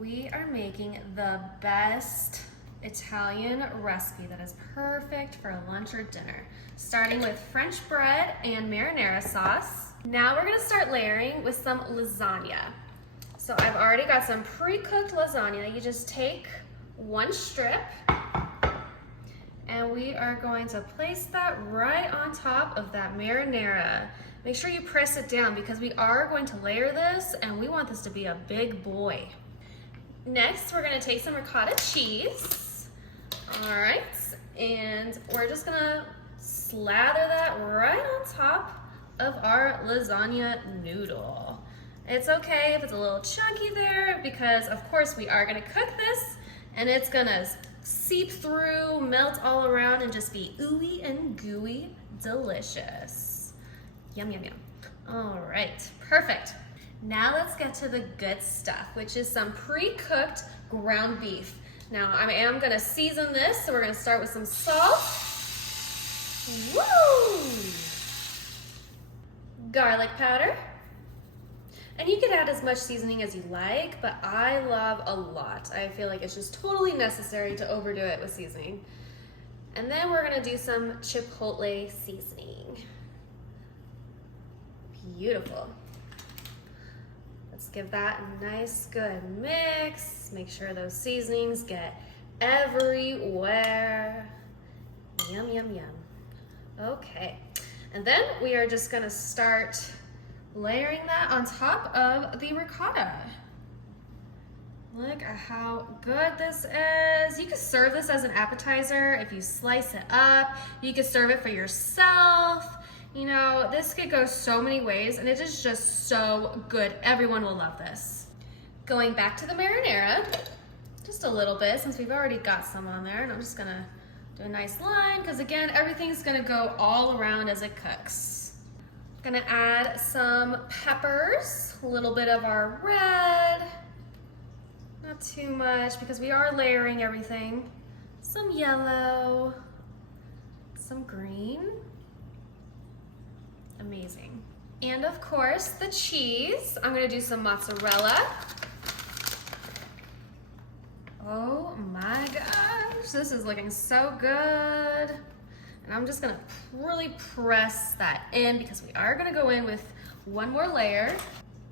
we are making the best Italian recipe that is perfect for lunch or dinner. Starting with French bread and marinara sauce. Now we're gonna start layering with some lasagna. So I've already got some pre-cooked lasagna. You just take one strip and we are going to place that right on top of that marinara. Make sure you press it down because we are going to layer this and we want this to be a big boy. Next, we're gonna take some ricotta cheese. All right, and we're just gonna slather that right on top of our lasagna noodle. It's okay if it's a little chunky there because of course we are gonna cook this and it's gonna seep through, melt all around and just be ooey and gooey delicious. Yum, yum, yum. All right, perfect. Now let's get to the good stuff, which is some pre-cooked ground beef. Now I am gonna season this, so we're gonna start with some salt. Woo! Garlic powder. And you can add as much seasoning as you like, but I love a lot. I feel like it's just totally necessary to overdo it with seasoning. And then we're gonna do some chipotle seasoning. Beautiful. Let's give that a nice good mix. Make sure those seasonings get everywhere. Yum, yum, yum. Okay, and then we are just gonna start layering that on top of the ricotta. Look at how good this is. You could serve this as an appetizer if you slice it up. You could serve it for yourself. You know, this could go so many ways and it is just so good. Everyone will love this. Going back to the marinara, just a little bit since we've already got some on there, and I'm just gonna do a nice line because again, everything's gonna go all around as it cooks. Gonna add some peppers, a little bit of our red, not too much because we are layering everything. Some yellow, some green. Amazing. And of course, the cheese. I'm gonna do some mozzarella. Oh my gosh, this is looking so good. And I'm just gonna really press that in because we are gonna go in with one more layer.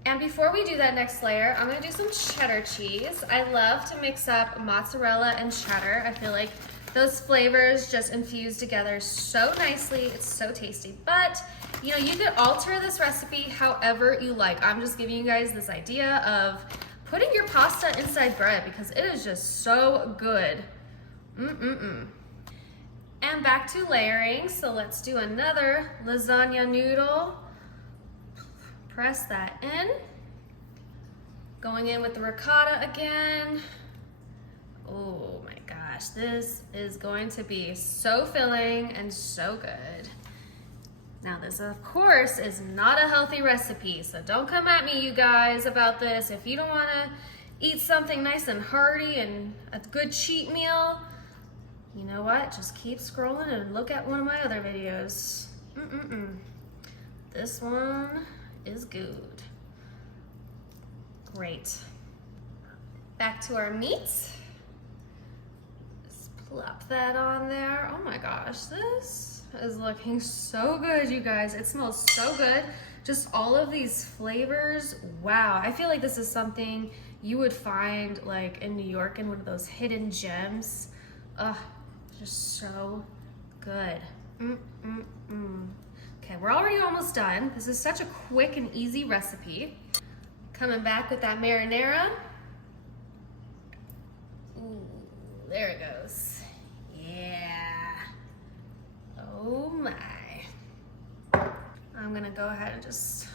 And before we do that next layer, I'm gonna do some cheddar cheese. I love to mix up mozzarella and cheddar. I feel like those flavors just infuse together so nicely. It's so tasty. But you know, you could alter this recipe however you like. I'm just giving you guys this idea of putting your pasta inside bread because it is just so good. And back to layering. So let's do another lasagna noodle. Press that in. Going in with the ricotta again. Oh my gosh, this is going to be so filling and so good. Now this, of course, is not a healthy recipe, so don't come at me, you guys, about this. If you don't want to eat something nice and hearty and a good cheat meal, you know what? Just keep scrolling and look at one of my other videos. This one is good. Great. Back to our meat. Just plop that on there. Oh my gosh, this is looking so good, you guys. It smells so good. Just all of these flavors. Wow, I feel like this is something you would find like in New York in one of those hidden gems. Ugh, just so good. Okay, we're already almost done. This is such a quick and easy recipe. Coming back with that marinara. Ooh, there it goes. Yeah. Oh my. I'm gonna go ahead and just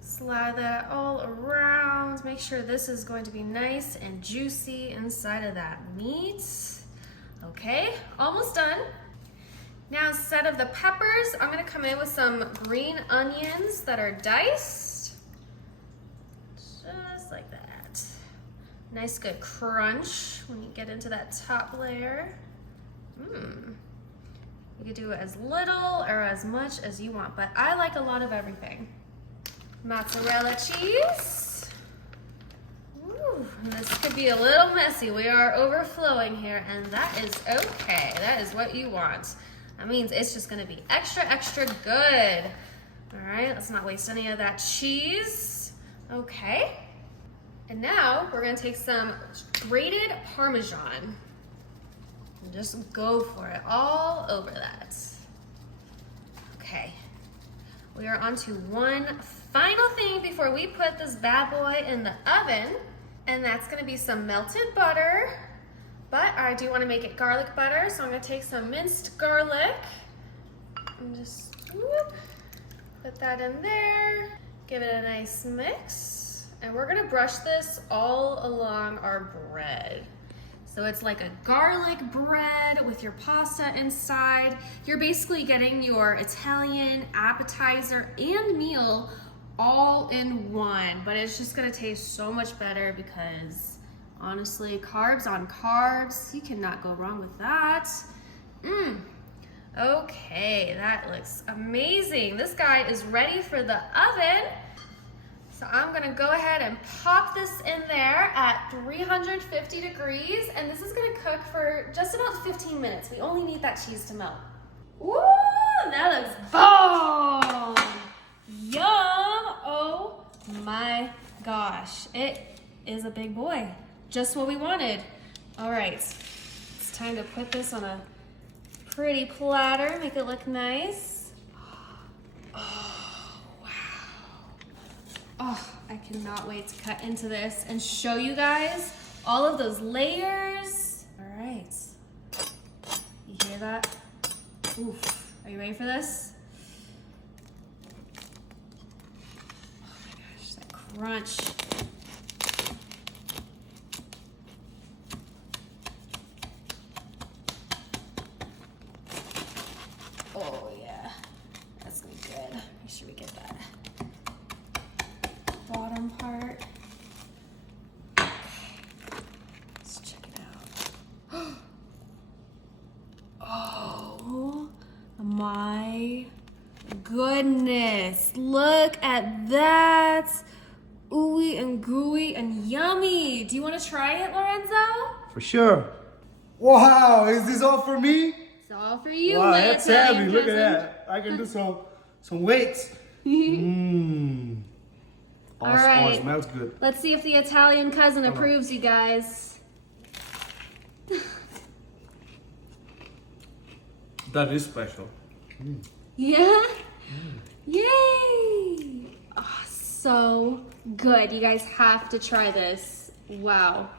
slide that all around. Make sure this is going to be nice and juicy inside of that meat. Okay, almost done. Now instead of the peppers, I'm gonna come in with some green onions that are diced. Just like that. Nice good crunch when you get into that top layer. You could do as little or as much as you want, but I like a lot of everything. Mozzarella cheese. Ooh, This could be a little messy. We are overflowing here, and that is okay. That is what you want. That means it's just gonna be extra, extra good. All right, let's not waste any of that cheese. Okay. And now we're gonna take some grated Parmesan and just go for it all over that. Okay. We are on to one final thing before we put this bad boy in the oven, and that's gonna be some melted butter, but I do wanna make it garlic butter, so I'm gonna take some minced garlic and just whoop, put that in there, give it a nice mix, and we're gonna brush this all along our bread. So it's like a garlic bread with your pasta inside. You're basically getting your Italian appetizer and meal all in one, but it's just gonna taste so much better because honestly, carbs on carbs, you cannot go wrong with that. Okay, that looks amazing. This guy is ready for the oven. So I'm gonna go ahead and pop this in there at 350 degrees, and this is gonna cook for just about 15 minutes. We only need that cheese to melt. Woo, that looks bomb! Yum! Oh my gosh, it is a big boy. Just what we wanted. All right, it's time to put this on a pretty platter, make it look nice. Oh, I cannot wait to cut into this and show you guys all of those layers. All right, you hear that? Oof, are you ready for this? Oh my gosh, that crunch. Oh yeah, that's gonna be good. Make sure we get that bottom part. Okay. Let's check it out. Oh my goodness. Look at that. Ooey and gooey and yummy. Do you want to try it, Lorenzo? For sure. Wow, is this all for me? It's all for you, wow, my that's Italian heavy. Look at cousin. that. I can do some weights. All right. Smells good. Let's see if the Italian cousin approves, you guys. That is special. Yeah? Yay! Oh, so good. You guys have to try this. Wow.